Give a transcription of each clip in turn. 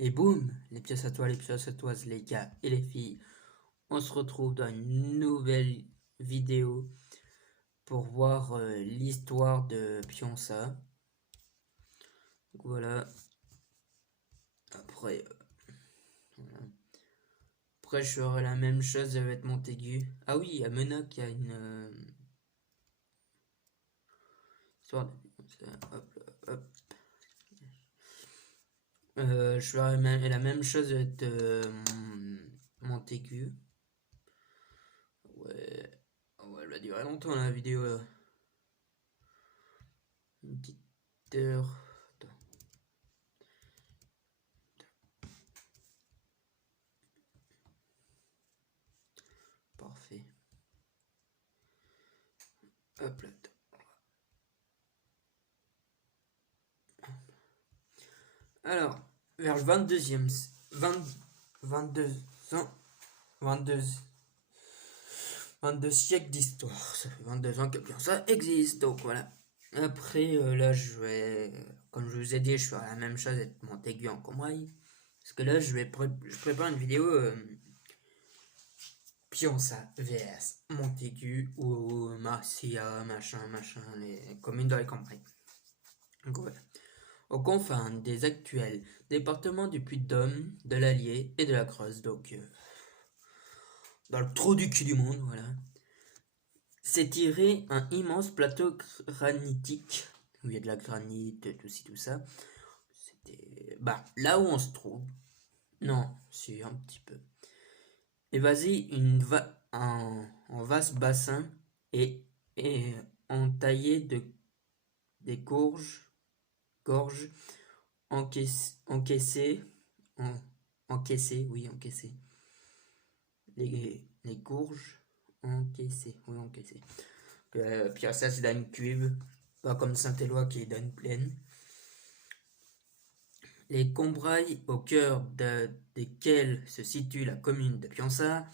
Et boum, les pièces à toi, les pièces à toises, les gars et les filles, on se retrouve dans une nouvelle vidéo pour voir l'histoire de Pionça. Donc voilà. Après, voilà. Après, je ferai la même chose avec Montaigu. Ah oui, il y a Mena qui a une histoire de hop, hop. Je ferai la même chose avec Montaigu. Ouais. Ouais, elle va durer longtemps la vidéo là. Une petite heure. Attends. Parfait. Hop là. Alors, vers le 22e, 22 ans, 22, 22 siècles d'histoire. Ça fait 22 ans que ça existe, donc voilà. Après, là, je vais, comme je vous ai dit, je ferai la même chose avec Montaigu en Combray. Parce que là, je prépare une vidéo Pionça vs Montaigu ou Marcia, machin, les communes de la Cambrai. Donc voilà. Aux confins des actuels départements du Puy-de-Dôme, de l'Allier et de la Creuse, donc dans le trou du cul du monde, voilà, s'est tiré un immense plateau granitique, où il y a de la granite, tout ci, tout ça. C'était là où on se trouve. Non, c'est un petit peu. Et vas-y, en vaste bassin et entaillé des gorges encaissées, encaissées. Les courges encaissées, oui, encaissées. Puis ça, c'est dans une cuve, pas comme Saint-Éloi qui est dans une plaine. Les Combrailles, au cœur desquels se situe la commune de Pionça,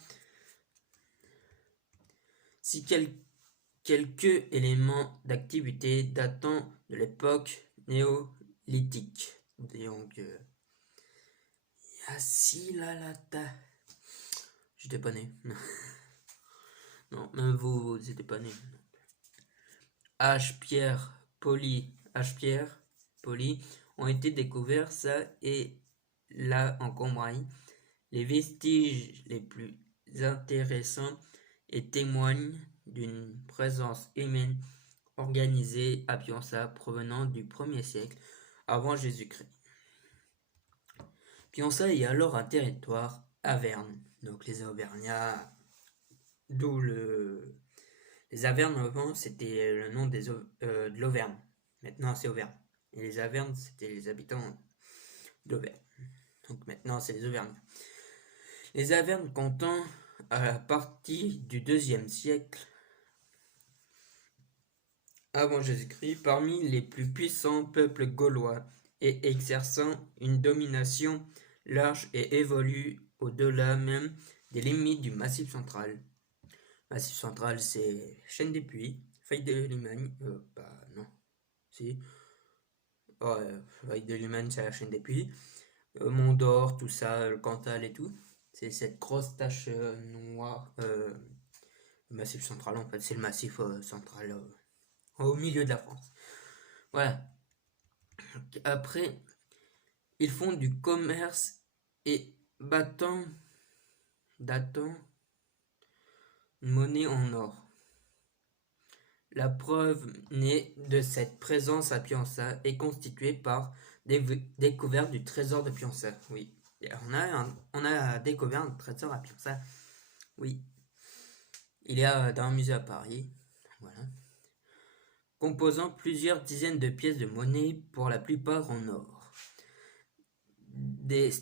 si quelques éléments d'activité datant de l'époque néolithique. Donc, si la ta. J'étais pas né. Non, même vous n'étiez pas né. H-pierre poli ont été découverts ça et là en Combraille. Les vestiges les plus intéressants et témoignent d'une présence humaine organisée à Pionça provenant du 1er siècle avant Jésus-Christ. Pionça est alors un territoire Averne, donc les Auvergnats, d'où les Avernes avant c'était le nom de l'Auvergne. Maintenant c'est Auvergne. Et les Avernes c'était les habitants d'Auvergne. Donc maintenant c'est les Auvergnats. Les Avernes comptant à la partie du 2e siècle avant Jésus-Christ parmi les plus puissants peuples gaulois et exerçant une domination large et évolue au-delà même des limites du Massif central. Massif central, c'est Chaîne des Puys, Faille de Limagne, non, si, Faille de Limagne, c'est la Chaîne des Puys, Mont d'Or, tout ça, le Cantal et tout. C'est cette grosse tache noire. Le Massif central, en fait, c'est le Massif central au milieu de la France. Voilà. Après, ils font du commerce et datant une monnaie en or. La preuve née de cette présence à Pionça est constituée par des découvertes du trésor de Pionça. Oui, on a découvert un trésor à Pionça. Oui, il est dans un musée à Paris. Voilà. Composant plusieurs dizaines de pièces de monnaie, pour la plupart en or. Des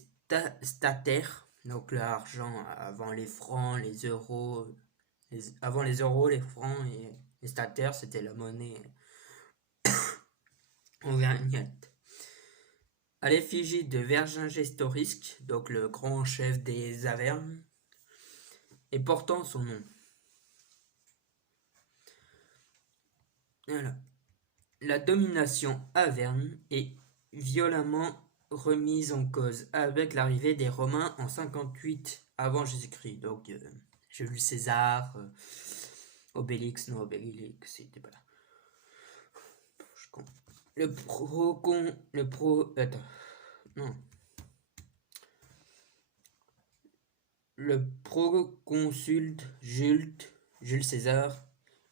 stataires, donc l'argent avant les francs, les euros, avant les euros, les francs et les stataires, c'était la monnaie auvergnate. À l'effigie de Vercingétorix, donc le grand chef des Avernes, et portant son nom. Voilà. La domination Averne est violemment remise en cause avec l'arrivée des Romains en 58 avant Jésus-Christ. Donc, Jules César, Obélix, non, Obélix, il était pas là. Le proconsul Jules César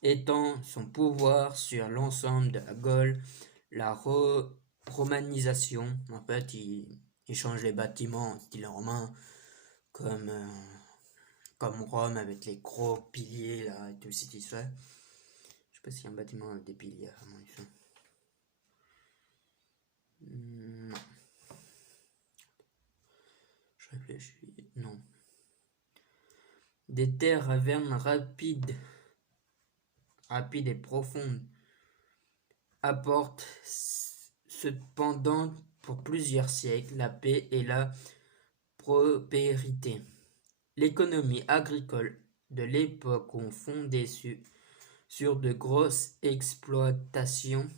étend son pouvoir sur l'ensemble de la Gaule, la romanisation. En fait, il change les bâtiments en style romain, comme Rome avec les gros piliers là et tout ça. Je sais pas s'il y a un bâtiment avec des piliers. Non. Je réfléchis. Non. Des terres avernes rapides et profondes apportent cependant pour plusieurs siècles la paix et la prospérité. L'économie agricole de l'époque ont fondé sur de grosses exploitations.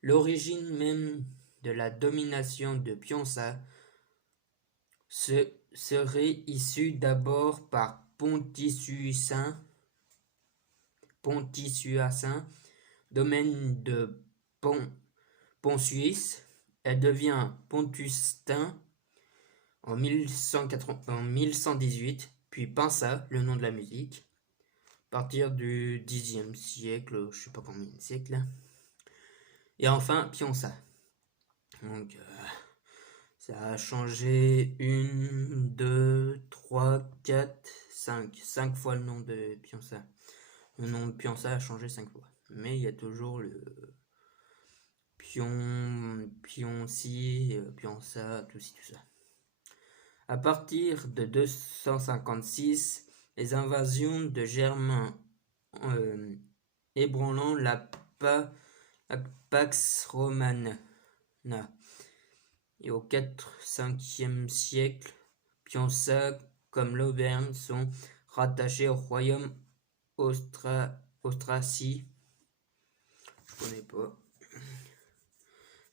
L'origine même de la domination de Piensa serait issue d'abord par Pontiucin, domaine de Pontius. Elle devient Pontustin en 1118, puis Pinsa, le nom de la musique, à partir du Xe siècle, je sais pas combien de siècles, et enfin Piensa. Donc ça a changé 1, 2, 3, 4, 5 fois le nom de Piensa. Le nom de Piensa a changé 5 fois, mais il y a toujours le Pionci, Piensa, tout ça. À partir de 256, les invasions de Germains ébranlant la Pax Romana. Et au 4-5e siècle, Piensa comme l'Auvergne sont rattachés au royaume Austrasie. Je connais pas.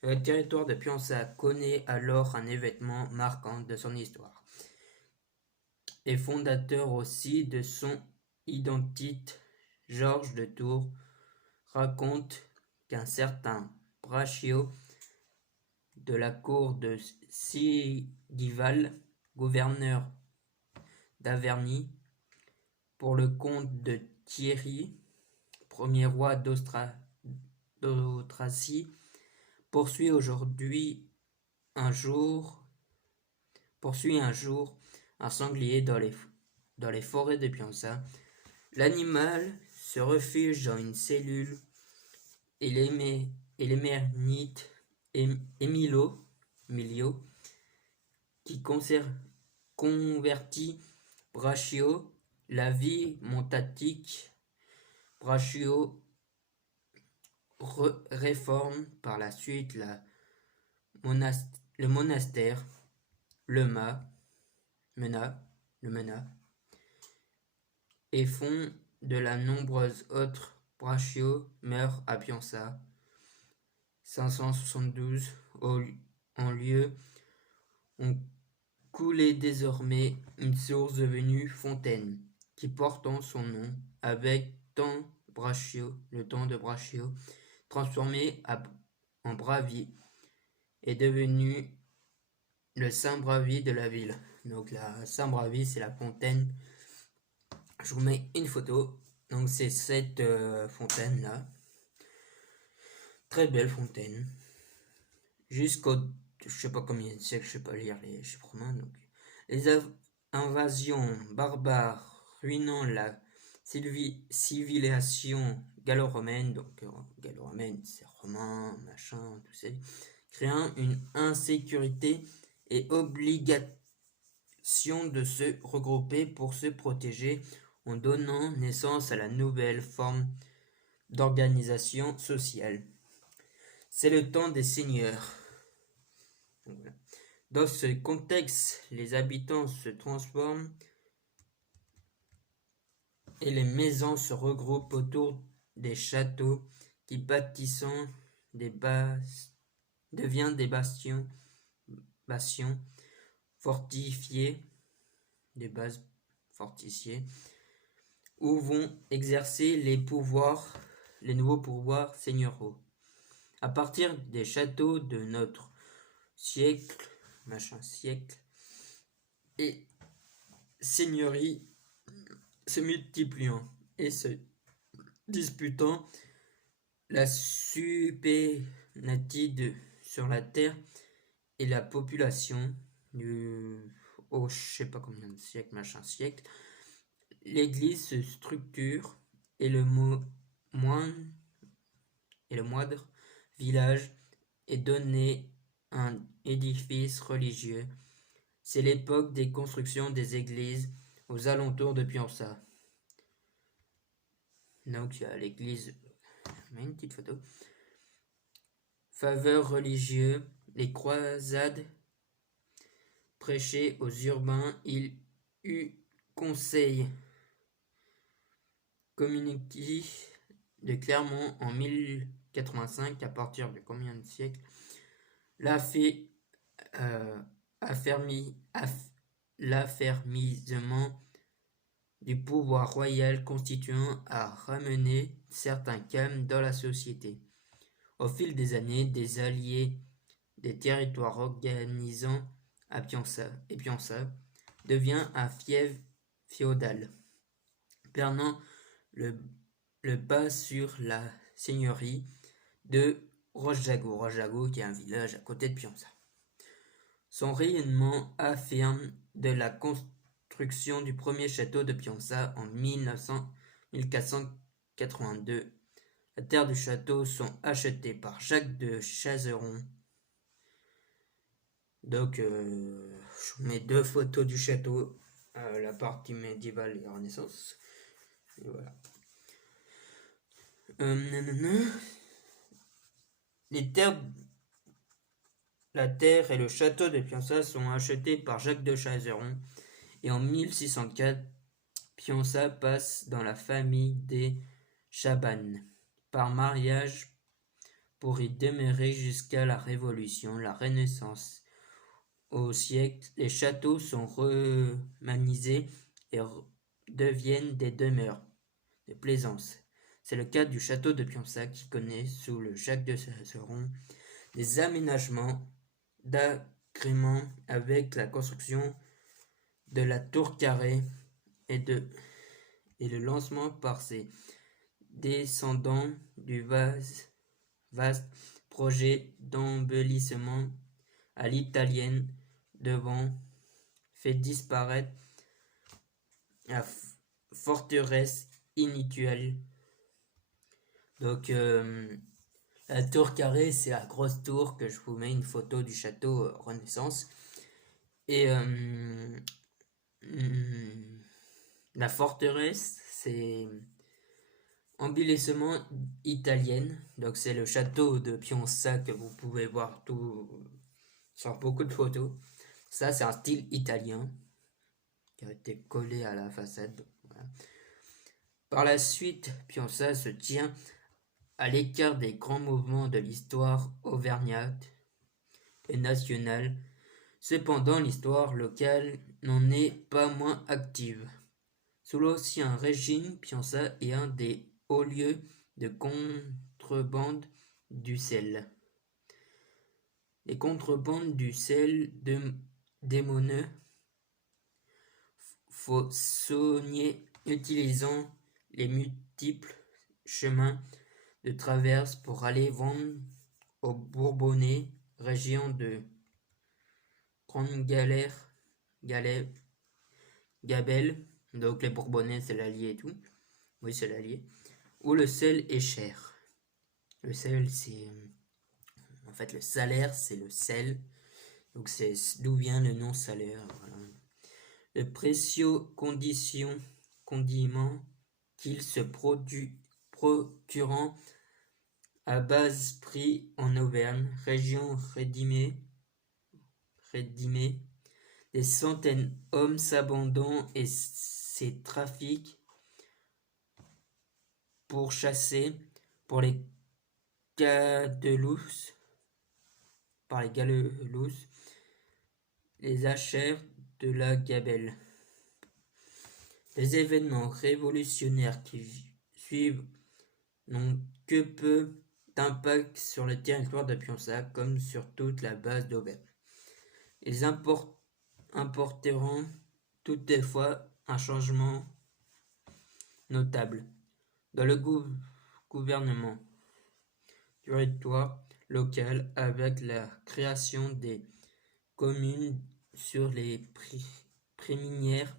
Le territoire de Piensa connaît alors un événement marquant de son histoire et fondateur aussi de son identité. Georges de Tours raconte qu'un certain Brachio de la cour de Sigival, gouverneur d'Averny, pour le comte de Thierry, premier roi d'Austrasie, poursuit un jour un sanglier dans les forêts de Piensa. L'animal se refuge dans une cellule et l'émérite Emilio, qui convertit Brachio, la vie monastique. Brachio réforme par la suite le monastère, le mena, et fond de la nombreuses autres. Brachio meurt à Piensa 572 en lieu. On coulait désormais une source devenue fontaine, qui portant son nom, avec le temps de Brachio, transformé en Bravie, est devenu le Saint-Bravie de la ville. Donc la Saint-Bravie, c'est la fontaine. Je vous mets une photo. Donc c'est cette fontaine là. Très belle fontaine. Jusqu'au, je sais pas combien de siècles, je sais pas lire les chiffres romains. Donc les invasions barbares ruinant la civilisation gallo-romaine, donc gallo-romaine c'est romain, machin, tout ça, créant une insécurité et obligation de se regrouper pour se protéger, en donnant naissance à la nouvelle forme d'organisation sociale. C'est le temps des seigneurs. Dans ce contexte, les habitants se transforment et les maisons se regroupent autour des châteaux qui, bâtissant devient des bastions bastions fortifiés, des bases fortifiées, où vont exercer les nouveaux pouvoirs seigneuriaux. À partir des châteaux de notre siècle, et seigneuries se multipliant et se disputant la suprématie sur la terre et la population je sais pas combien de siècle, l'église se structure et le moindre village est donné un édifice religieux. C'est l'époque des constructions des églises aux alentours de Piensa. Donc il y a l'église, une petite photo. Faveur religieuse, les croisades prêchées aux urbains, il eut conseil communiqué de Clermont en 1085, à partir de combien de siècles, l'affermissement du pouvoir royal constituant à ramener certains calmes dans la société. Au fil des années, des alliés des territoires organisant à Piensa devient un fief féodal, perdant le bas sur la seigneurie de Rochejago, qui est un village à côté de Piensa. Son rayonnement affirme de la construction du premier château de Piensa en 1482. La terre du château sont achetées par Jacques de Chazeron. Donc, je mets 2 photos du château, la partie médiévale et Renaissance. Et voilà. La terre et le château de Piensa sont achetés par Jacques de Chazeron et en 1604, Piensa passe dans la famille des Chabannes par mariage pour y demeurer jusqu'à la Révolution, la Renaissance. Au siècle, les châteaux sont remaniés et deviennent des demeures de plaisance. C'est le cas du château de Piensa qui connaît, sous le Jacques de Chazeron, des aménagements d'agrément avec la construction de la tour carrée et le lancement par ses descendants du vaste projet d'embellissement à l'italienne devant fait disparaître la forteresse inhabituelle. Donc la tour carrée, c'est la grosse tour que je vous mets une photo du château Renaissance. Et la forteresse, c'est embellissement italienne. Donc c'est le château de Piensa que vous pouvez voir sur beaucoup de photos. Ça, c'est un style italien qui a été collé à la façade. Voilà. Par la suite, Piensa se tient à l'écart des grands mouvements de l'histoire auvergnate et nationale. Cependant, l'histoire locale n'en est pas moins active. Sous l'Ancien Régime, Piensa est un des hauts lieux de contrebande du sel. Les contrebandes du sel démoneux faussonniers utilisant les multiples chemins de traverse pour aller vendre aux Bourbonnais, région de Grande Gabelle, donc les Bourbonnais c'est l'Allier et tout, oui c'est l'Allier, où le sel est cher. Le sel c'est, en fait le salaire c'est le sel, donc c'est d'où vient le nom salaire, voilà. Le précieux condiment qu'il se procurant à bas prix en Auvergne, région rédimée, des centaines d'hommes s'abandonnent et ces trafics pour chasser par les Galelousses, les achères de la gabelle. Les événements révolutionnaires qui suivent n'ont que peu d'impact sur le territoire de Pionça comme sur toute la base d'Auvergne. Ils apporteront toutefois un changement notable dans le gouvernement du territoire local avec la création des communes sur les préminières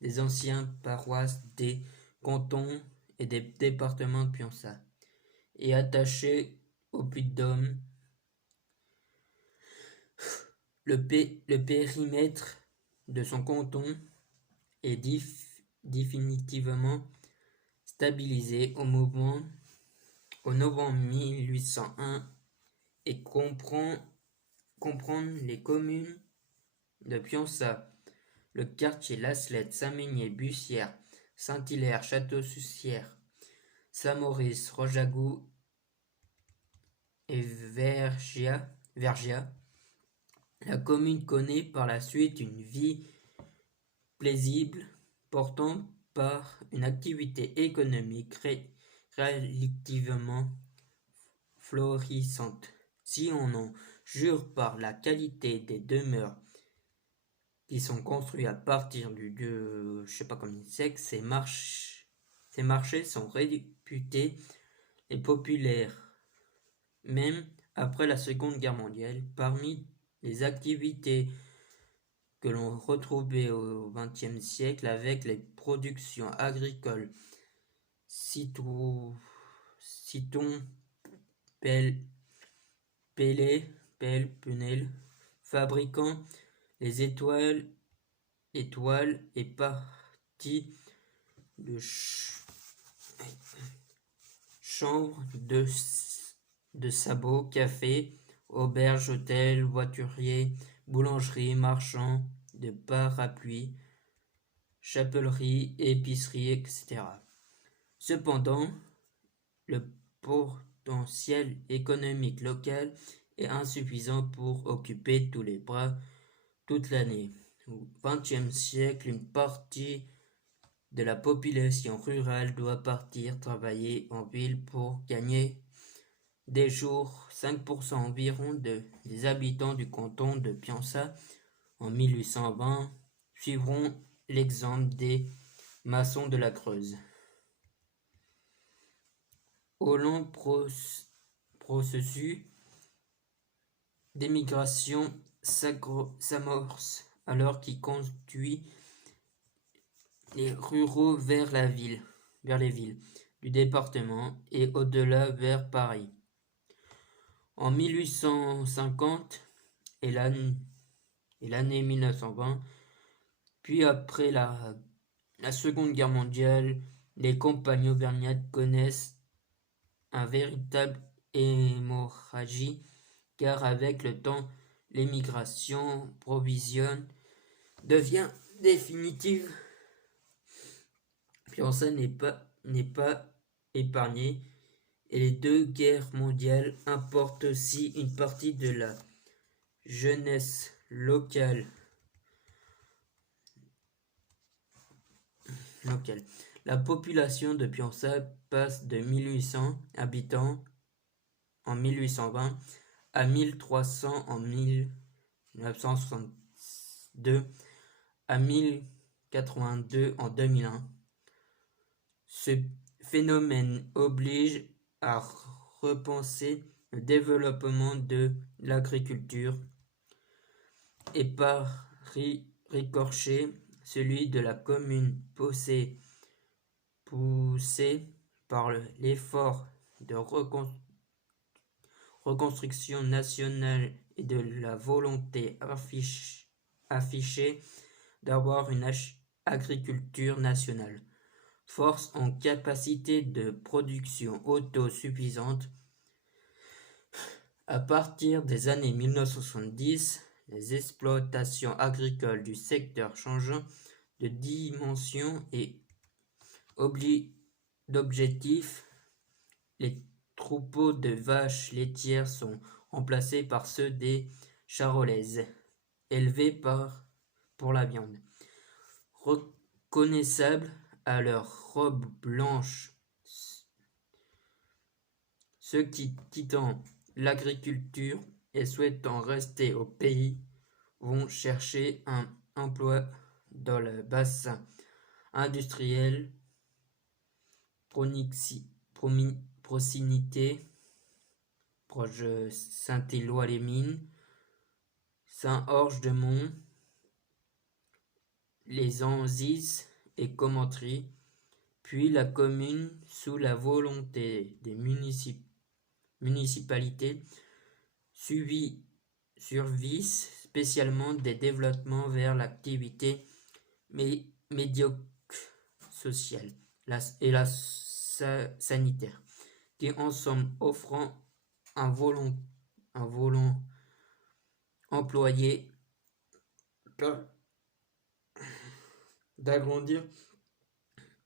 des anciennes paroisses des cantons et des départements de Pionça et attaché au Puy-de-Dôme. Le périmètre de son canton est définitivement stabilisé au novembre 1801 et comprend les communes de Pionça, le quartier Laslette, Saint-Meunier, Bussière, Saint-Hilaire, Château-Sucière, Saint-Maurice, Rojagoux et Vergia. La commune connaît par la suite une vie paisible, portant par une activité économique relativement florissante, si on en jure par la qualité des demeures qui sont construites à partir je sais pas comment siècle. Ces marchés sont réputés et populaires, même après la Seconde Guerre mondiale. Parmi les activités que l'on retrouvait au XXe siècle avec les productions agricoles, citons pelle, penel, fabriquant les étoiles et parties de chanvre, de sabots, café, auberge, hôtel, voiturier, boulangerie, marchand de parapluies, chapellerie, épicerie, etc. Cependant, le potentiel économique local est insuffisant pour occuper tous les bras toute l'année. Au XXe siècle, une partie de la population rurale doit partir travailler en ville pour gagner des jours. 5% environ des habitants du canton de Pionça en 1820 suivront l'exemple des maçons de la Creuse. Au long processus d'émigration s'amorce alors qui conduit les ruraux vers les villes du département et au-delà vers Paris. En 1850 et l'année 1920, puis après la Seconde Guerre mondiale, les compagnies auvergnates connaissent un véritable hémorragie, car avec le temps, l'émigration provisionne devient définitive. Pionça n'est pas épargnée, et les deux guerres mondiales importent aussi une partie de la jeunesse locale. La population de Pionça passe de 1800 habitants en 1820 à 1300 en 1962 à 1082 en 2001. Ce phénomène oblige à repenser le développement de l'agriculture et par ricochet celui de la commune poussé par l'effort de reconstruction nationale et de la volonté affichée d'avoir une agriculture nationale, force en capacité de production autosuffisante. À partir des années 1970, les exploitations agricoles du secteur changeant de dimension et d'objectif, les troupeaux de vaches laitières sont remplacés par ceux des charolaises. élevés pour la viande. Reconnaissables à leur robe blanche, ceux qui quittant l'agriculture et souhaitant rester au pays vont chercher un emploi dans le bassin industriel, proximité, proche de Saint-Éloi-les-Mines, Saint-Orge-de-Mont, les Anzises et Commentry, puis la commune, sous la volonté des municipalités, survissent spécialement des développements vers l'activité médico-sociale et la sanitaire, qui ensemble offrant un volant employé d'agrandir,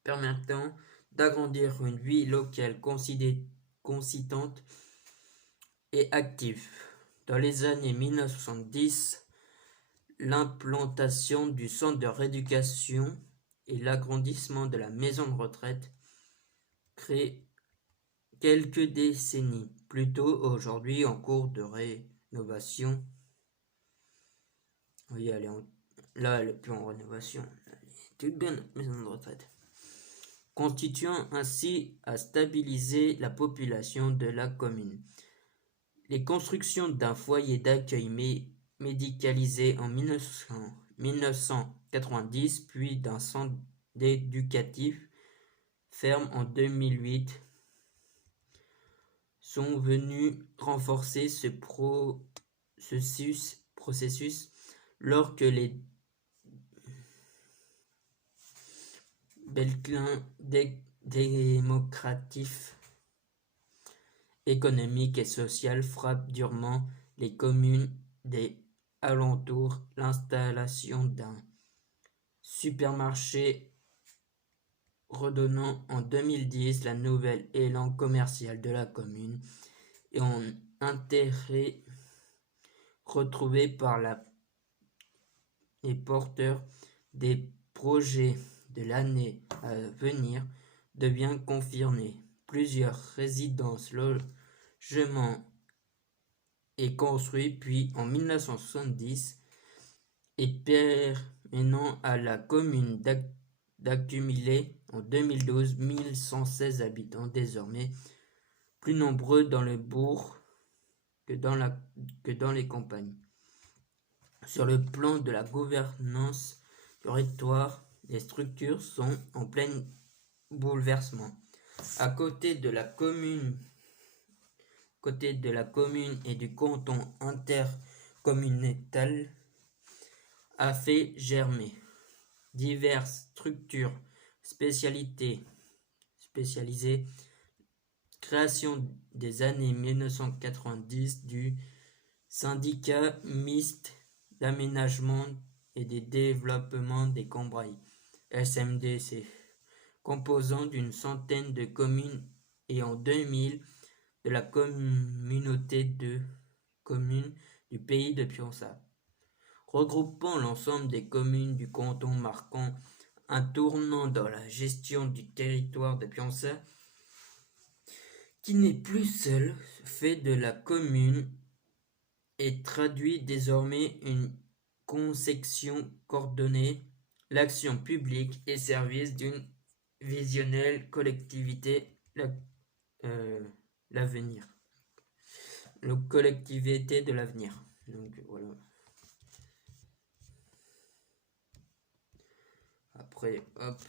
permettant d'agrandir une vie locale consistante et active. Dans les années 1970, l'implantation du centre de rééducation et l'agrandissement de la maison de retraite créent quelques décennies plus tôt, aujourd'hui en cours de rénovation. Oui, là, elle est plus en rénovation. Elle est toute bien, notre maison de retraite. Constituant ainsi à stabiliser la population de la commune. Les constructions d'un foyer d'accueil médicalisé en 1990, puis d'un centre éducatif ferme en 2008, sont venus renforcer ce processus lors que les déclins démocratifs, économiques et sociaux frappent durement les communes des alentours. L'installation d'un supermarché redonnant en 2010 la nouvelle élan commercial de la commune et en intérêt retrouvé par les porteurs des projets de l'année à venir devient confirmé. Plusieurs résidences, logements est construit puis en 1970 et permettant à la commune d'accumuler en 2012 1116 habitants, désormais plus nombreux dans le bourg que dans les campagnes. Sur le plan de la gouvernance du territoire, les structures sont en plein bouleversement. À côté de la commune et du canton intercommunal, a fait germer diverses structures spécialisées. Création des années 1990 du syndicat mixte d'aménagement et de développement des Combrailles, SMDC, composant d'une centaine de communes, et en 2000 de la communauté de communes du pays de Pionça, regroupant l'ensemble des communes du canton, marquant un tournant dans la gestion du territoire de Pionça, qui n'est plus seul fait de la commune et traduit désormais une conception coordonnée, l'action publique et service d'une visionnelle collectivité, l'avenir. La collectivité de l'avenir. Donc voilà. Après, hop.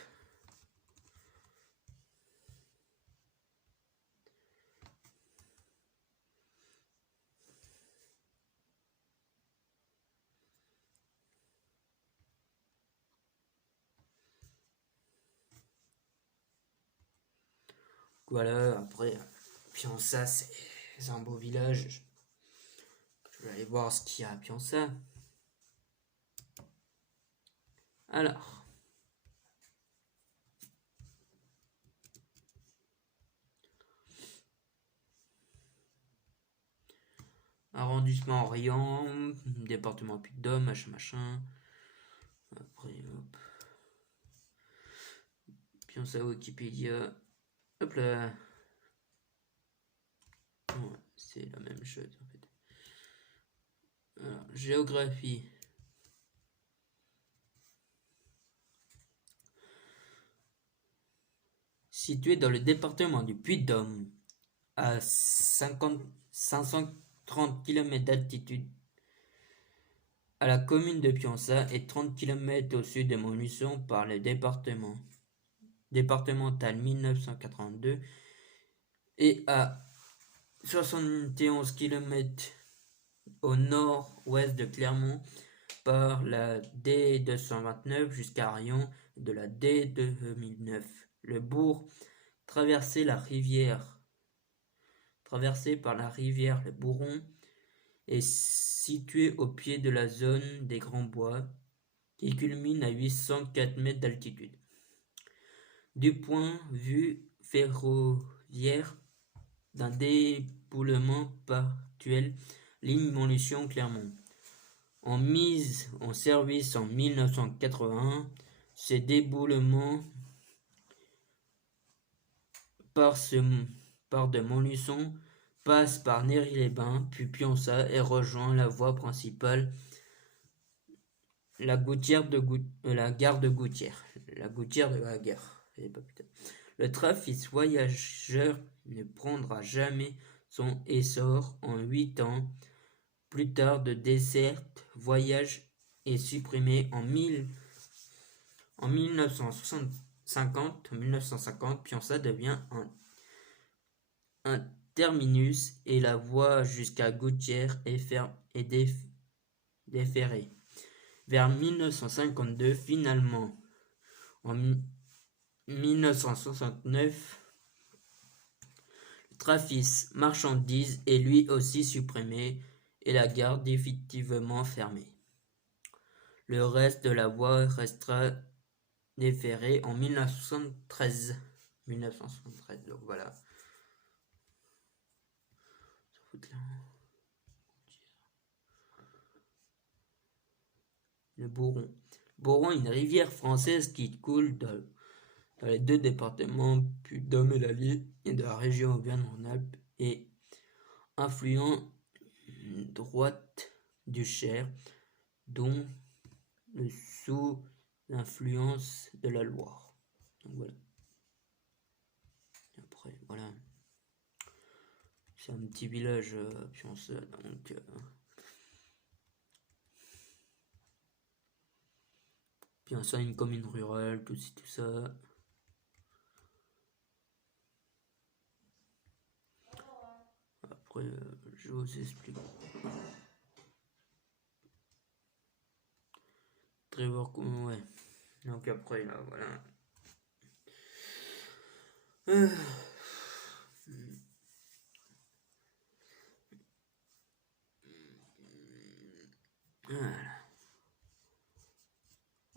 Voilà, après, Pionça, c'est un beau village. Je vais aller voir ce qu'il y a à Pionça. Alors, arrondissement Riant, département Puy-de-Dôme, machin. Après, hop. Puis on sait Wikipédia. Hop là. Ouais, c'est la même chose en fait. Alors, géographie. Situé dans le département du Puy-de-Dôme, à 530 km d'altitude, à la commune de Pionça et 30 km au sud de Montluçon par le départemental 1982 et à 71 km au nord-ouest de Clermont par la D229 jusqu'à Rion de la D2009. Le bourg, traversé par la rivière le Bourron, est situé au pied de la zone des Grands Bois qui culmine à 804 mètres d'altitude. Du point de vue ferroviaire, d'un déboulement partiel, ligne Montluçon-Clermont. En mise en service en 1981, ce déboulement part de Montluçon, passe par Néry-les-Bains, puis Pionça et rejoint la voie principale, la gare de Gouttière. La Gouttière de la gare. Le trafic voyageurs ne prendra jamais son essor en 8 ans. Plus tard, de desserte voyage est supprimé en 1950, Pionça devient un terminus et la voie jusqu'à Gouttière est déferrée. Vers 1952, finalement, en 1969, le trafic marchandises est lui aussi supprimé et la gare définitivement fermée. Le reste de la voie restera déferré en 1973. Donc voilà. Le Bourron. Bourron est une rivière française qui coule dans les deux départements Puy-de-Dôme et l'Allier et de la région Auvergne-Rhône-Alpes et influent droite du Cher, dont le sous l'influence de la Loire. Donc voilà. Et après, voilà. C'est un petit village Pionça, donc Pionça, une commune rurale, tout ça. Après, je vous explique. Trevor, ouais. Donc après, là, voilà. Voilà.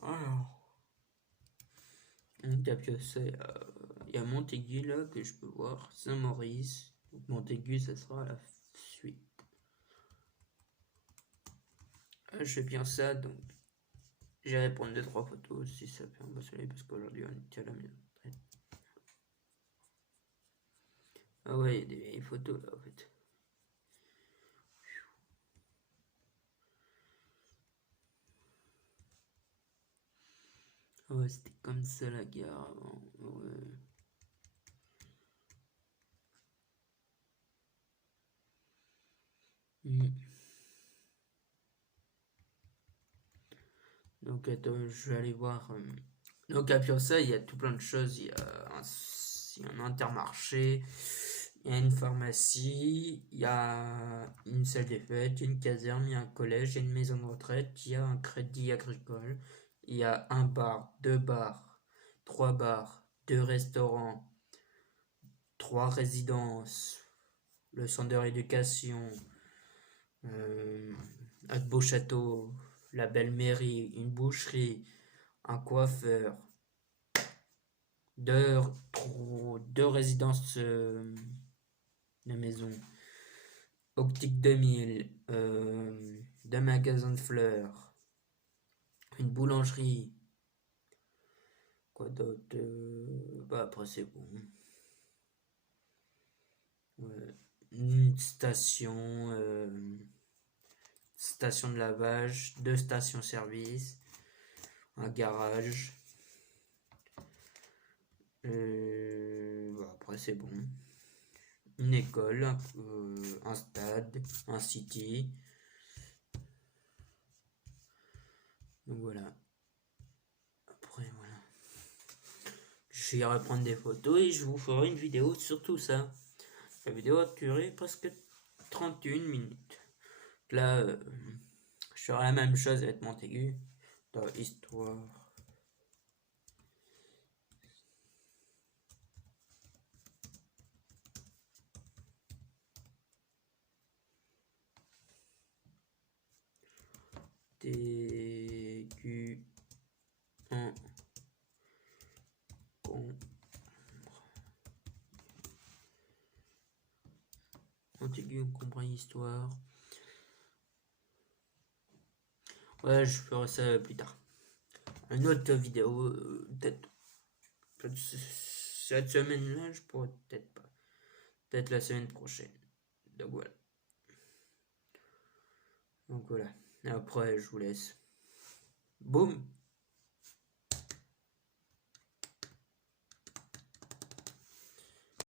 Alors, donc à Pionça, il y a Montaigu là que je peux voir, Saint-Maurice. Montaigu, ça sera la suite. Je fais bien ça, donc j'irai prendre 2-3 photos si ça fait un beau soleil parce qu'aujourd'hui on était à la maison. Ah ouais, il y a des vieilles photos là en fait. Ah ouais, c'était comme ça la gare avant. Ouais. Donc attends, je vais aller voir. Donc à Pionça, il y a tout plein de choses. Il y a un Intermarché, il y a une pharmacie, il y a une salle des fêtes, une caserne, il y a un collège, il y a une maison de retraite, il y a un crédit agricole, il y a un bar, 2 bars, 3 bars, 2 restaurants, 3 résidences, le centre de rééducation, un beau château, la belle mairie, une boucherie, un coiffeur, 2 résidences de maison, Optique 2000, deux magasins de fleurs, une boulangerie, quoi d'autre? Bah après c'est bon. Ouais. Une station de lavage, deux stations-service, un garage. Bah, après c'est bon. Une école, un stade, un city. Donc voilà. Après voilà. J'irai prendre des photos et je vous ferai une vidéo sur tout ça. La vidéo a duré presque 31 minutes. Là, je ferai la même chose avec Montaigu dans Histoire. Montaigu en Montaigu on comprend Histoire. Ouais, je ferai ça plus tard. Une autre vidéo, peut-être cette semaine-là, je pourrais peut-être pas. Peut-être la semaine prochaine. Donc voilà. Donc voilà. Et après, je vous laisse. Boum!